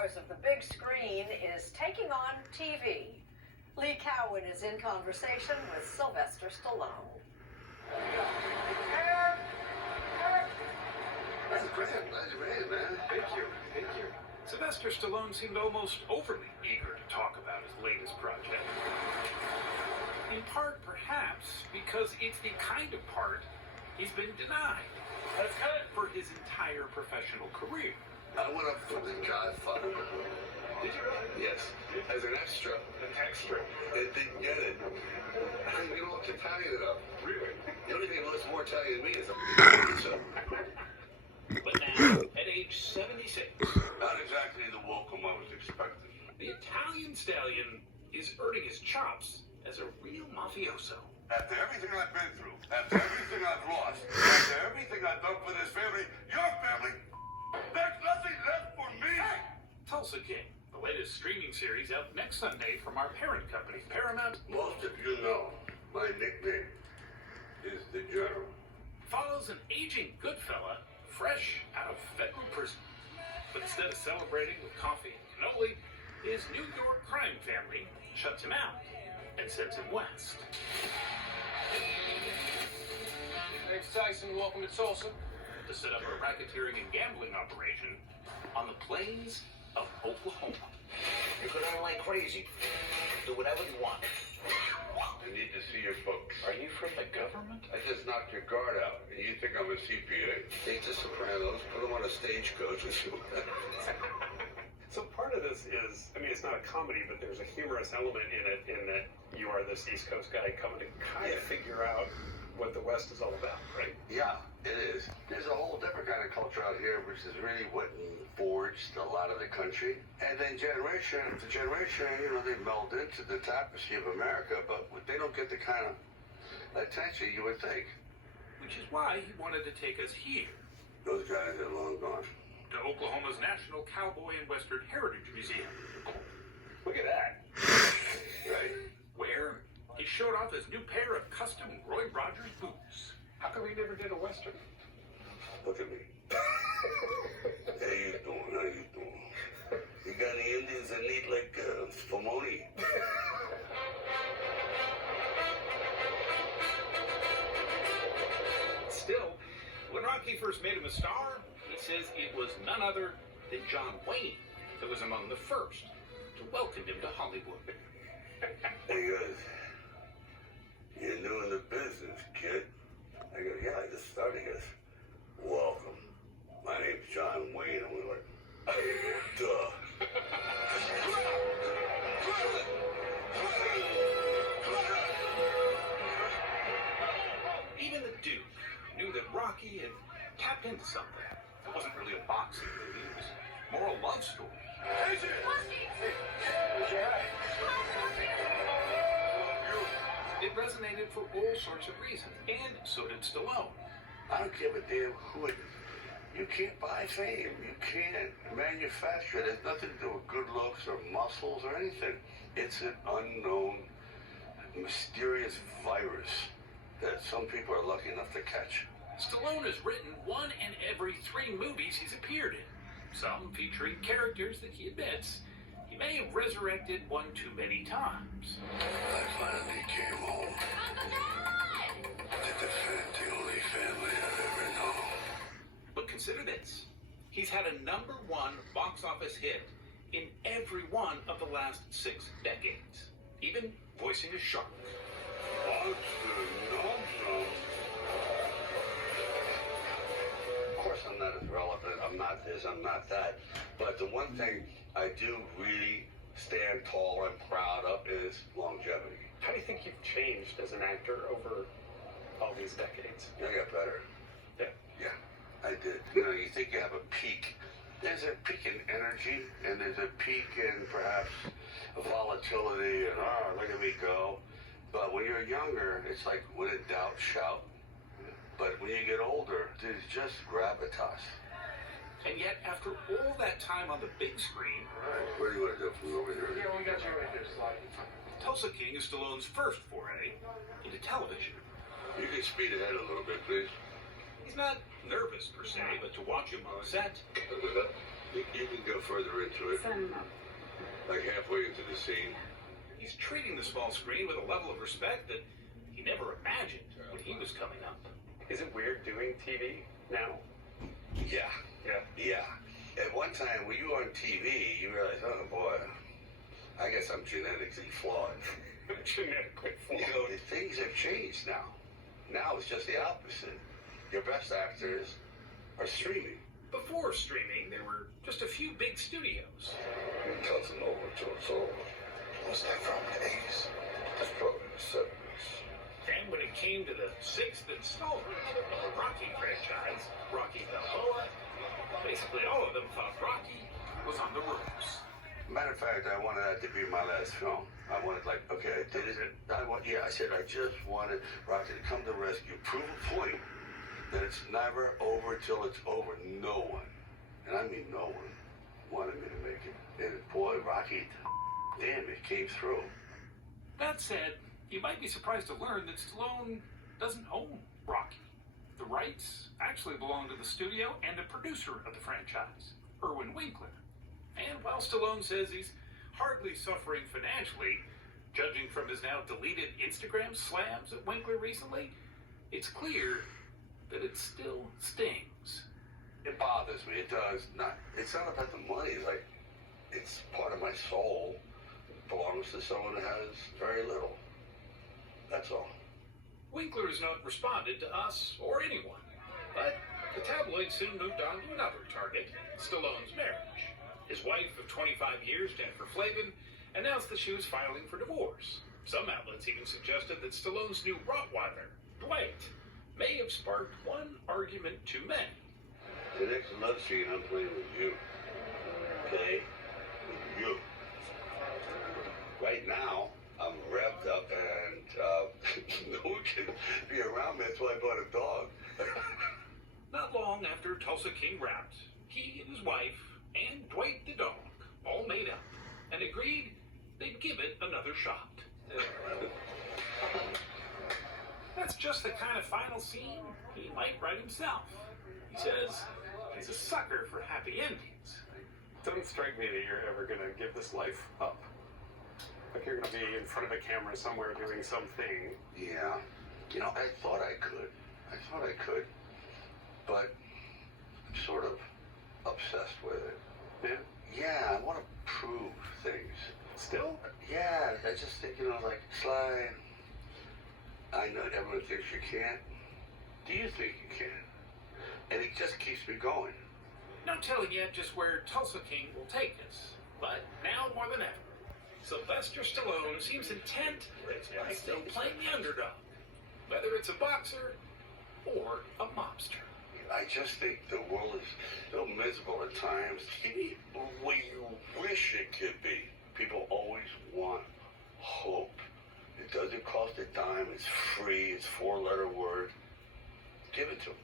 stars of the big screen is taking on TV. Lee Cowan is in conversation with Sylvester Stallone. That's great, man. Thank you. Sylvester Stallone seemed almost overly eager to talk about his latest project. In part, perhaps, because it's the kind of part he's been denied for his entire professional career. I went up for The Godfather. Did you really? Yes, as an extra. An extra? And didn't get it. I didn't get all Italian enough. Really? The only thing that looks more Italian than me is a so. But now, at age 76, Not exactly the welcome I was expecting. the Italian stallion is earning his chops as a real mafioso. After everything I've been through, after everything I've lost, after everything I've done for this family, your family, there's nothing left for me. Tulsa King, the latest streaming series out next Sunday from our parent company, Paramount, Most of you know my nickname is the General. follows an aging Goodfella fresh out of federal prison. But instead of celebrating with coffee and cannoli, his New York crime family shuts him out and sends him west. Thanks, Tyson. Welcome to Tulsa. To set up a racketeering and gambling operation on the plains of Oklahoma. You could earn like crazy. Do whatever you want. I need to see your books. Are you from the government? I just knocked your guard out, and you think I'm a CPA. Take the Sopranos, put them on a stagecoach, and see what happens. So part of this is, I mean, it's not a comedy, but there's a humorous element in it, in that you are this East Coast guy coming to kind of figure out what the West is all about, right? Yeah, it is. There's a whole different kind of culture out here, which is really what forged a lot of the country. And then generation to generation, you know, they meld into the tapestry of America, but they don't get the kind of attention you would think. Which is why he wanted to take us here, Those guys are long gone. to Oklahoma's National Cowboy and Western Heritage Museum, Look at that. Right. where he showed off his new pair of custom Roy Rogers boots. How come we never did a Western? Look at me. Hey, how you doing? You got any Indians that need like spumoni? Still, when Rocky first made him a star, he says it was none other than John Wayne that was among the first to welcome him to Hollywood. Hey guys, you're new in the business, kid. I go, yeah, I just started. He goes, welcome. My name's John Wayne. And we're like, duh. Even the Duke knew that Rocky had tapped into something. It wasn't really a boxing movie, it was more a love story. It resonated for all sorts of reasons, and so did Stallone. I don't give a damn who it is. You can't buy fame. You can't manufacture it. It has nothing to do with good looks or muscles or anything. It's an unknown, mysterious virus that some people are lucky enough to catch. Stallone has written 1 in every 3 movies he's appeared in, some featuring characters that he admits he may have resurrected one too many times. I finally came home to defend the only family I've ever known. But consider this. He's had a #1 box office hit in every one of the last 6 decades, even voicing a shark. Of course I'm not as relevant, I'm not this, I'm not that. But the one thing I do really stand tall and proud of is longevity. How do you think you've changed as an actor over all these decades? I got better. Yeah. Yeah, I did. You know, you think you have a peak. There's a peak in energy, and there's a peak in perhaps volatility, and look at me go. But when you're younger, it's like, when in doubt, shout. But when you get older, there's just gravitas. And yet, after all that time on the big screen, All right, where do you want to go from over here? Yeah, we got you right there, Slide. Tulsa King is Stallone's first foray into television. You can speed ahead a little bit, please. He's not nervous per se, but to watch him on set, You can go further into it, like halfway into the scene. He's treating the small screen with a level of respect that he never imagined when he was coming up. Is it weird doing TV now? Yeah. At one time, when you were on TV, you realize, oh boy, I guess I'm genetically flawed. Genetically flawed. You know, things have changed now. Now it's just the opposite. Your best actors are streaming. Before streaming, there were just a few big studios. It doesn't over till it's over. Was that from the 80s? That's probably the 70s. And when it came to the sixth installment of the Rocky franchise, Rocky Balboa, basically all of them thought Rocky was on the ropes. Matter of fact, I wanted that to be my last film. I wanted, like, okay, I did it. I said I just wanted Rocky to come to the rescue, prove a point that it's never over till it's over. No one, and I mean no one, wanted me to make it. And boy, Rocky, damn, it came through. That said, you might be surprised to learn that Stallone doesn't own Rocky. The rights actually belong to the studio and the producer of the franchise, Irwin Winkler. And while Stallone says he's hardly suffering financially, judging from his now deleted Instagram slams at Winkler recently, it's clear that it still stings. It bothers me. It does. It's not about the money. It's like, it's part of my soul. It belongs to someone who has very little. That's all. Winkler has not responded to us or anyone, but the tabloid soon moved on to another target, Stallone's marriage. His wife of 25 years, Jennifer Flavin, announced that she was filing for divorce. Some outlets even suggested that Stallone's new Rottweiler, Dwight, may have sparked one argument too many. The next love scene, I'm playing with you. Okay? With you. Right now, I'm revved up and no one can be around me. That's why I bought a dog. Not long after Tulsa King wrapped, he and his wife and Dwight the dog all made up and agreed they'd give it another shot. That's just the kind of final scene he might write himself. He says he's a sucker for happy endings. Doesn't strike me that you're ever going to give this life up. Like you're going to be in front of a camera somewhere doing something. Yeah. You know, I thought I could. But I'm sort of obsessed with it. Yeah? Yeah, I want to prove things. Still? Yeah, I just think, like, Sly, I know everyone thinks you can't. Do you think you can? And it just keeps me going. No telling yet just where Tulsa King will take us, but now more than ever, Sylvester Stallone seems intent on still playing the underdog, whether it's a boxer or a mobster. I just think the world is so miserable at times. Maybe the way you wish it could be. People always want hope. It doesn't cost a dime. It's free. It's a 4-letter word. Give it to them.